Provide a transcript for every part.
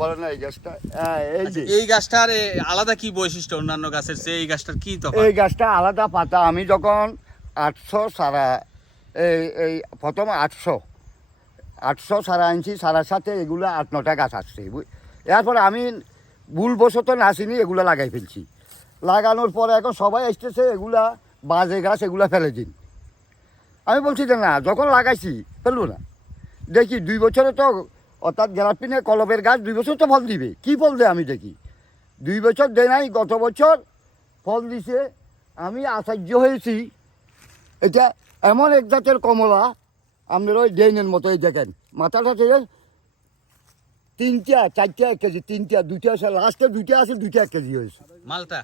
বলে না এই গাছটা, এই গাছটার আলাদা কি বৈশিষ্ট্য অন্যান্য গাছের চেয়ে? এই গাছটার কি তফাৎ? এই গাছটা আলাদা পাতা। আমি যখন 800 সারা এই প্রথম 800 সারা আনছি, সারার সাথে এগুলো 8-9টা গাছ আসছে। এরপরে আমি ভুলবশত নাচিনি, এগুলো লাগাই ফেলছি। লাগানোর পরে এখন সবাই আসতেছে এগুলা বাজে গাছ, এগুলা ফেলে দিন। আমি বলছি যে না, যখন লাগাইছি ফেলবো না। দেখি 2 বছরে তো, অর্থাৎ গ্রাফিনে কলমের গাছ 2 বছর তো ফল দিবে। কি ফল দেয় আমি দেখি, 2 বছর দেয় নাই, গত বছর ফল দিছে। আমি আশ্চর্য হয়েছি। এটা এমন এক জাতের কমলা, আপনার ওই ডেনের মতো। এই দেখেন মাথাটা থেকে 3টা 4টা 1 কেজি, 3টা 2টা আছে, লাস্টে 2টা আছে, 2টা 1 কেজি হয়েছে। মালটা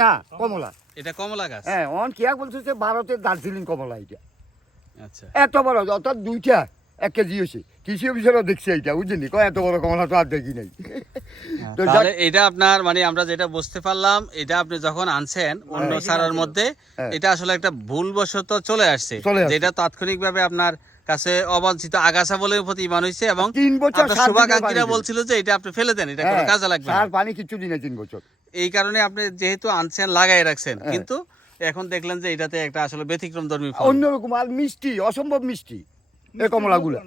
না, কমলা। এটা কমলা গাছ। হ্যাঁ, অন কি বলছে যে ভারতের দার্জিলিং কমলা। এটা আচ্ছা, এত বড়, অর্থাৎ 2টা 1 কেজি হয়েছে। কৃষি অফিসারও দেখছি এইটা, বুঝলি, এত বড় কমলা তো আর দেখি নাই। তো তাহলে এটা আপনার মানে আমরা যেটা বুঝতে পারলাম, এটা আপনি যখন আনছেন অন্য চারার মধ্যে, এটা আসলে একটা ভুলবশত চলে আসছে, যেটা তাৎক্ষণিকভাবে আপনার কাছে অবাঞ্ছিত আগাছা বলে প্রতিমান হয়েছে। এবং 3 বছর শুভাকাঙ্ক্ষীরা বলছিল যে এটা আপনি ফেলে দেন, এটা কোনো কাজে লাগবে না। আর পানি কিছু দিনে 3 বছর। এই কারণে আপনি যেহেতু আনছেন, লাগাই রাখছেন, কিন্তু এখন দেখলেন যে এটাতে একটা আসলে ব্যতিক্রমধর্মী ফল, অন্যরকম আর মিষ্টি, অসম্ভব মিষ্টি এই কমলাগুলো।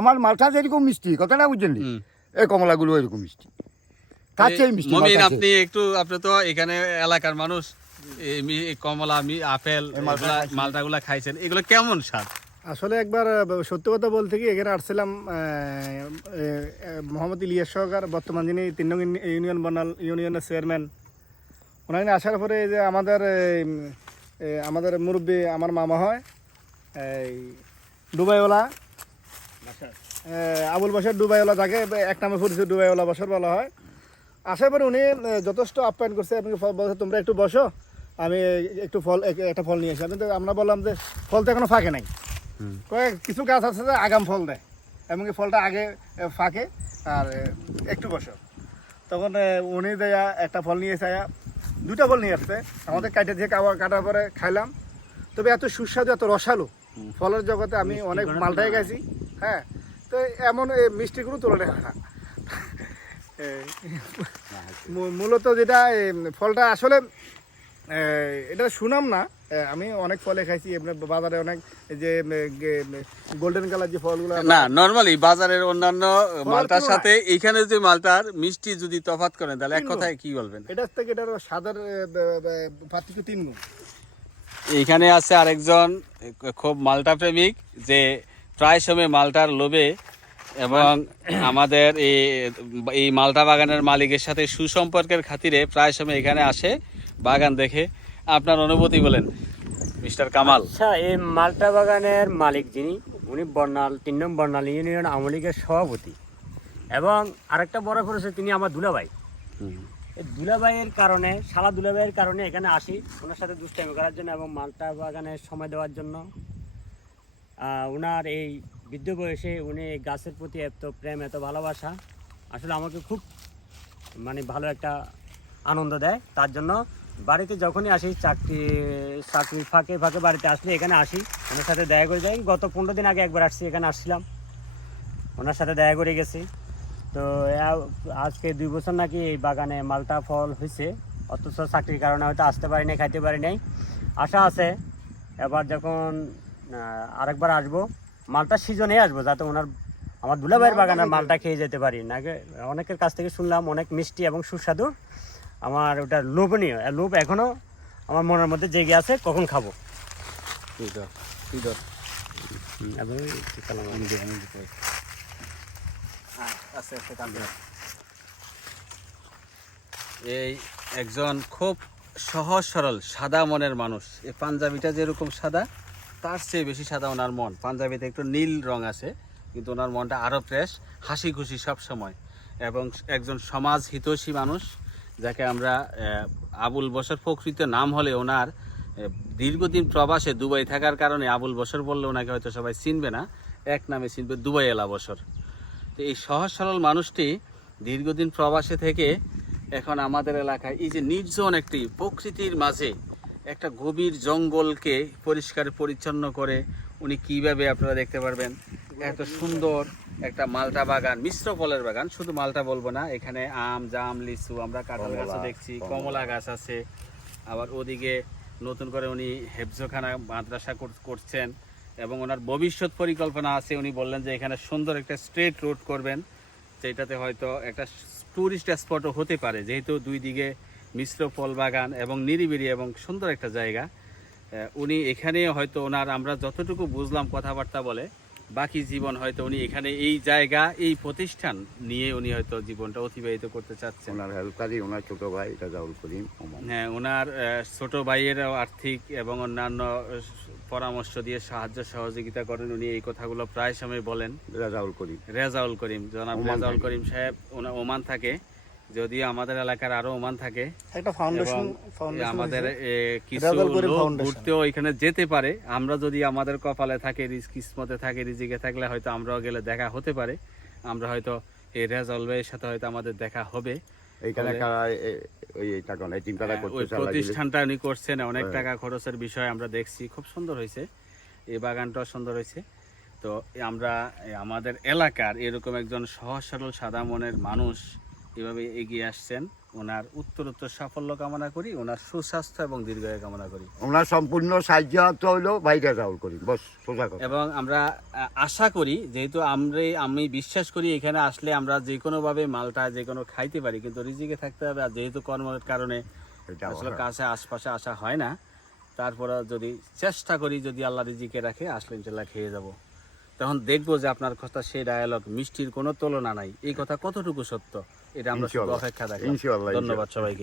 আমার মালটা যেরকম মিষ্টি, কথাটা বুঝছেন, এই কমলাগুলো এরকম মিষ্টি। কাছেই মিষ্টি। মমিন, আপনি তো এখানে এলাকার মানুষ, এই কমলা, আপেল, মালটাগুলা খাইছেন, এগুলো কেমন স্বাদ? আসলে একবার সত্যি কথা বলতে কি, এখানে আসছিলাম মোহাম্মদ ইলিয়াস সরকার, বর্তমান যিনি 3 নং ইউনিয়ন বনাল ইউনিয়নের চেয়ারম্যান। ওনাকে আসার পরে যে আমাদের মুরব্বী, আমার মামা হয়, এই ডুবাইওয়ালা আবুল বসর, ডুবাইওয়ালা, যাকে এক নামে পরিচিত ডুবাইওয়ালা বসর বলা হয়। আসার পরে উনি যথেষ্ট আপ্যায়ন করছে। আপনি বলছে তোমরা একটু বসো, আমি একটু একটা ফল নিয়ে আসি। আমরা বললাম যে ফল তো এখনো ফাঁকে নাই, কিছু গাছ আছে যে আগাম ফল দেয়, এমনকি ফলটা আগে ফাঁকে, আর একটু বসো। তখন উনি দেয়া একটা ফল নিয়ে এসে, 2টা ফল নিয়ে আসছে। আমাদের কাটে দিয়ে কাটার পরে খাইলাম। তবে এত সুস্বাদু, এত রসালো ফলের জগতে আমি অনেক মালটাই গেছি। হ্যাঁ, তো এমন মিষ্টি কোনো তুলনা না। মূলত যেটা ফলটা আসলে এটা সুনাম না, আমি অনেক ফলে খাইছি এমনি বাজারে, অনেক যে গোল্ডেন কালার যে ফলগুলো না, নরমালি বাজারের অন্যান্য মালটার সাথে এইখানে যে মালটার মিষ্টি যদি তফাৎ করেন, তাহলে এক কথায় কি বলবেন? এটার থেকে এটার স্বাদের পার্থক্য 3 গুণ। এইখানে আছে আরেকজন খুব মালটা প্রেমিক, যে প্রায় সময় মালটার লোভে এবং আমাদের এই মালটা বাগানের মালিকের সাথে সুসম্পর্কের খাতিরে প্রায় সময় এখানে আসে বাগান দেখে। আপনার অনুভূতি বলেন মিস্টার কামাল। আচ্ছা, এই মালটা বাগানের মালিক যিনি, উনি বর্ণাল 3 নং বর্ণাল ইউনিয়ন আওয়ামী লীগের সভাপতি, এবং আরেকটা বড় করেছে তিনি আমার দুলাভাই। এই দুলাভাইয়ের কারণে, শালা দুলাভাইয়ের কারণে এখানে আসি ওনার সাথে দুষ্টামি করার জন্য এবং মালটা বাগানে সময় দেওয়ার জন্য। ওনার এই বৃদ্ধ বয়সে উনি গাছের প্রতি এত প্রেম, এত ভালোবাসা, আসলে আমাকে খুব মানে ভালো একটা আনন্দ দেয়। তার জন্য বাড়িতে যখনই আসি, চাকরি ফাঁকে বাড়িতে আসলে এখানে আসি, ওনার সাথে দেখা করে যাই। গত 15 দিন আগে একবার আসছি, এখানে আসছিলাম, ওনার সাথে দেখা করে গেছি। তো আজকে 2 বছর নাকি এই বাগানে মালটা ফল হয়েছে, অথচ চাকরির কারণে হয়তো আসতে পারি নাই, খাইতে পারি নাই। আশা আছে এবার যখন আরেকবার আসবো, মালটার সিজনে আসবো, যাতে আমার দুলাভাইয়ের বাগানের মালটা খেয়ে যেতে পারি। নাকি অনেকের কাছ থেকে শুনলাম অনেক মিষ্টি এবং সুস্বাদু। আমার ওটা লোভনীয়, লোভ এখনো আমার মনের মধ্যে জেগে আছে, কখন খাবো। এই একজন খুব সহজ সরল সাদা মনের মানুষ। এই পাঞ্জাবিটা যেরকম সাদা, তার চেয়ে বেশি সাদা ওনার মন। পাঞ্জাবিতে একটু নীল রং আছে, কিন্তু ওনার মনটা আরও ফ্রেশ, হাসি খুশি সব সময়, এবং একজন সমাজ হিতৈষী মানুষ, যাকে আমরা আবুল বসর প্রকৃত নাম হলে ওনার দীর্ঘদিন প্রবাসে দুবাই থাকার কারণে আবুল বসর বললে ওনাকে হয়তো সবাই চিনবে না, এক নামে চিনবে, দুবাই এলা বসর। তো এই সহজ সরল মানুষটি দীর্ঘদিন প্রবাসে থেকে এখন আমাদের এলাকায় এই যে নির্জন একটি প্রকৃতির মাঝে একটা গভীর জঙ্গলকে পরিষ্কার পরিচ্ছন্ন করে উনি কিভাবে, আপনারা দেখতে পারবেন, এত সুন্দর একটা মালটা বাগান, মিশ্র ফলের বাগান, শুধু মালটা বলবো না, এখানে আম, জাম, লিচু, আমরা কাঁঠাল গাছও কমলা, দেখছি, কমলা। কমলা গাছ আছে। আবার ওদিকে নতুন করে উনি হেফজখানা মাদ্রাসা করছেন এবং ওনার ভবিষ্যৎ পরিকল্পনা আছে। উনি বললেন যে এখানে সুন্দর একটা স্ট্রেট রোড করবেন, যেটাতে হয়তো একটা ট্যুরিস্ট স্পটও হতে পারে, যেহেতু দুই দিকে মিশ্র ফল বাগান এবং নিরিবিলি এবং সুন্দর একটা জায়গা। উনি এখানে হয়তো ওনার, আমরা যতটুকু বুঝলাম কথাবার্তা বলে, বাকি জীবন হয়তো উনি এখানে এই জায়গা, এই প্রতিষ্ঠান নিয়ে উনি হয়তো জীবনটা অতিবাহিত করতে চাচ্ছেন। ওনার হেল্পারই ওনার ছোট ভাই রেজাউল করিম ওমান। হ্যাঁ, ওনার ছোট ভাইয়েরও আর্থিক এবং অন্যান্য পরামর্শ দিয়ে সাহায্য সহযোগিতা করেন। উনি এই কথাগুলো প্রায় সময় বলেন। রেজাউল করিম, রেজাউল করিম, জনাব ওমান রেজাউল থাকে। করিম সাহেব ওমান থাকে, যদিও আমাদের এলাকার আরো ওমান থাকে। একটা ফাউন্ডেশন এবং আমাদের কিছু রেজাউল করিম লোক ফাউন্ডেশন। ঘুরতেও এখানে যেতে পারে। আমরা যদি আমাদের কপালে থাকে, কিসমতে থাকে, রিজিকে থাকলে হয়তো আমরাও গেলে দেখা হতে পারে। আমরা হয়তো এই রেজাউল ভাইয়ের সাথে হয়তো আমাদের দেখা হবে। এইখানে বলে- কারা ওই টাকা নাই, তিন টাকা ওই করতে চালা প্রতিষ্ঠানটা উনি করছেন, অনেক হ্যাঁ। টাকা খরচের বিষয় আমরা দেখছি, খুব সুন্দর হয়েছে, এই বাগানটাও সুন্দর হয়েছে। তো আমরা আমাদের এলাকার এরকম একজন সহজ সরল সাদা মনের মানুষ এভাবে এগিয়ে আসছেন, ওনার উত্তরোত্তর সাফল্য কামনা করি, ওনার সুস্বাস্থ্য এবং দীর্ঘায়ু কামনা করি। ওনার সম্পূর্ণ সাহায্য হাত হইলো ভাই রেজাউল করিম, বস সোজা কথা। এবং আমরা আশা করি, যেহেতু আমি বিশ্বাস করি এখানে আসলে আমরা যে কোনোভাবে মালটা যে কোনো খাইতে পারি, কিন্তু রিজিকে থাকতে হবে। আর যেহেতু কর্মের কারণে এটা আসলে আমার- কাছে আশপাশে আসা হয় না, তারপরে যদি চেষ্টা করি, যদি আল্লাহ রিজিকে রাখে, আসলে ইনশাল্লাহ খেয়ে যাব। তখন দেখবো যে আপনার কথা সেই ডায়ালগ, মিষ্টির কোনো তুলনা নাই, এই কথা কতটুকু সত্য, এটা আমরা শুধু ইনশাআল্লাহ, অপেক্ষা দেখি। ইনশাআল্লাহ, ধন্যবাদ সবাইকে।